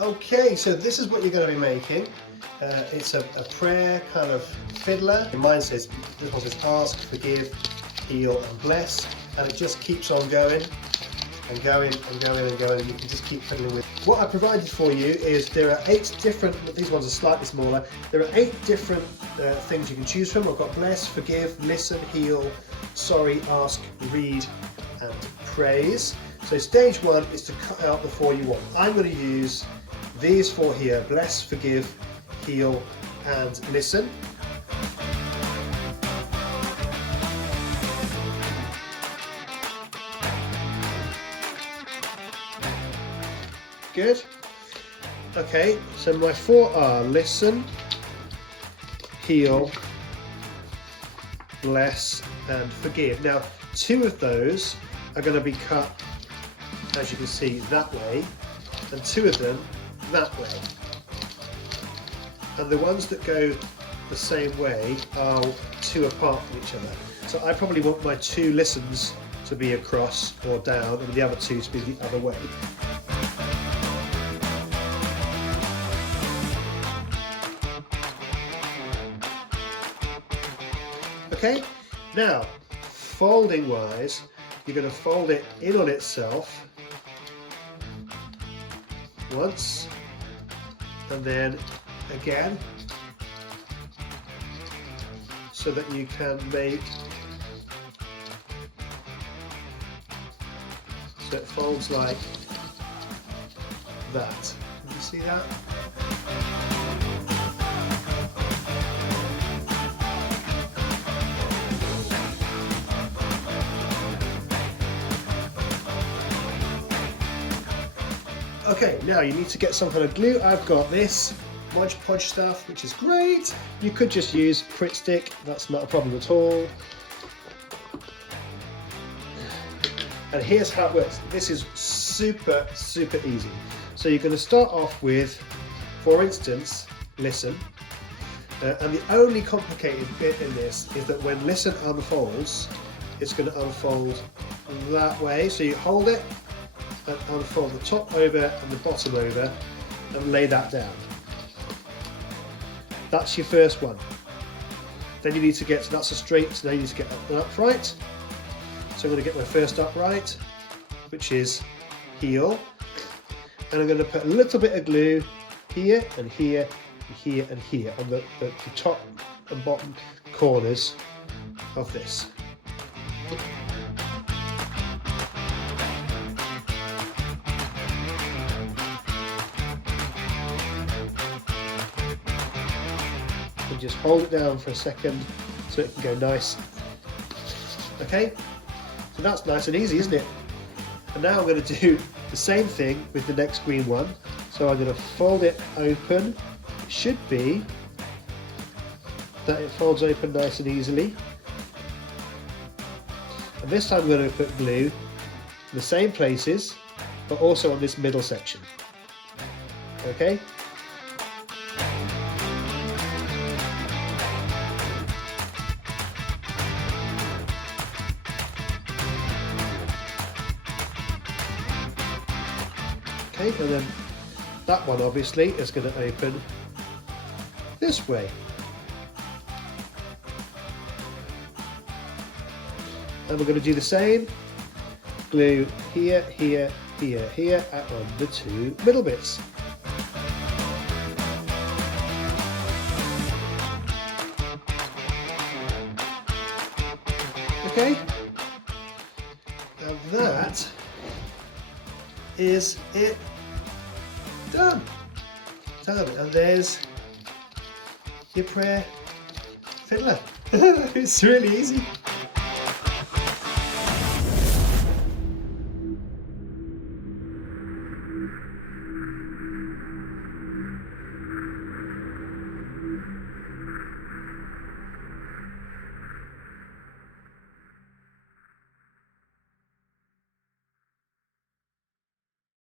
Okay, so this is what you're going to be making. It's a prayer kind of fiddler. Mine says, this one says ask, forgive, heal and bless, and it just keeps on going and going and going and going, and you can just keep fiddling with. What I provided for you is there are 8 different, these ones are slightly smaller, there are 8 different things you can choose from. I've got bless, forgive, listen, heal, sorry, ask, read and praise. So stage 1 is to cut out the 4 you want. I'm going to use these 4 here: bless, forgive, heal and listen. Good. Okay, so my 4 are listen, heal, bless and forgive. Now 2 of those are going to be cut, as you can see, that way, and 2 of them that way. And the ones that go the same way are 2 apart from each other. So I probably want my 2 listens to be across or down, and the other 2 to be the other way. Okay, now folding wise, you're going to fold it in on itself once, and then again, so that you can make, so it folds like that. Can you see that? Okay, now you need to get some kind of glue. I've got this Mod Podge stuff, which is great. You could just use Pritt Stick, that's not a problem at all. And here's how it works. This is super easy. So you're going to start off with, for instance, listen. And the only complicated bit in this is that when listen unfolds, it's going to unfold that way. So you hold it, and unfold the top over and the bottom over and lay that down. That's your first one. Then you need to get, so that's a straight, so now you need to get an upright. So I'm going to get my first upright, which is heel, and I'm going to put a little bit of glue here and here and here and here on the top and bottom corners of this. Just hold it down for a second so it can go nice. Okay, so that's nice and easy, isn't it? And now I'm going to do the same thing with the next green one. So I'm going to fold it open. It should be that it folds open nice and easily. And this time I'm going to put glue in the same places, but also on this middle section. Okay. Okay, and then that one obviously is going to open this way. And we're going to do the same. Glue here, here, here, here, and on the 2 middle bits. Okay, and that is it. Done. And there's your prayer fiddler. It's really easy.